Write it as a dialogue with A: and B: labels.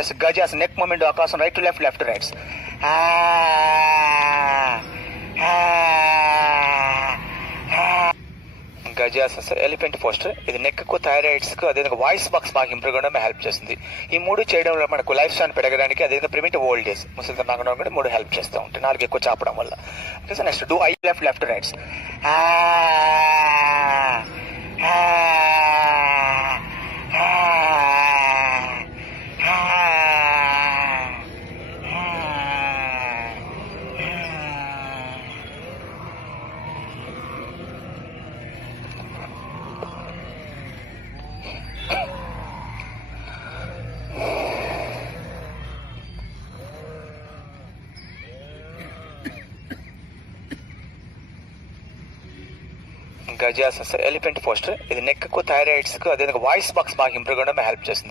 A: Yes గజాస్ neck movement ఆకాశం right to left left rights గజాస్ elephant posture ఇది నెక్కు థైరాయిడ్స్కు అదే వాయిస్ బాక్స్ బాగా ఇంప్రూవ్ అవడం హెల్ప్ చేస్తుంది. ఈ మూడు చేయడం వల్ల మనకు లైఫ్ స్టైల్ పెరగడానికి అదే ప్రివెంట్ ఓల్డ్ ఏజ్ ముసలి నాగడం కూడా మూడు హెల్ప్ చేస్తూ ఉంటాయి. నాలుగు ఎక్కువ చాపడం వల్ల. Okay sir next do I left left rights గజాస్ elephant posture. ఇది నెక్కు థైరాయిడ్స్కు అదే వాయిస్ బాక్స్ బాగా ఇంప్రూవ్ అవడం హెల్ప్ చేస్తుంది.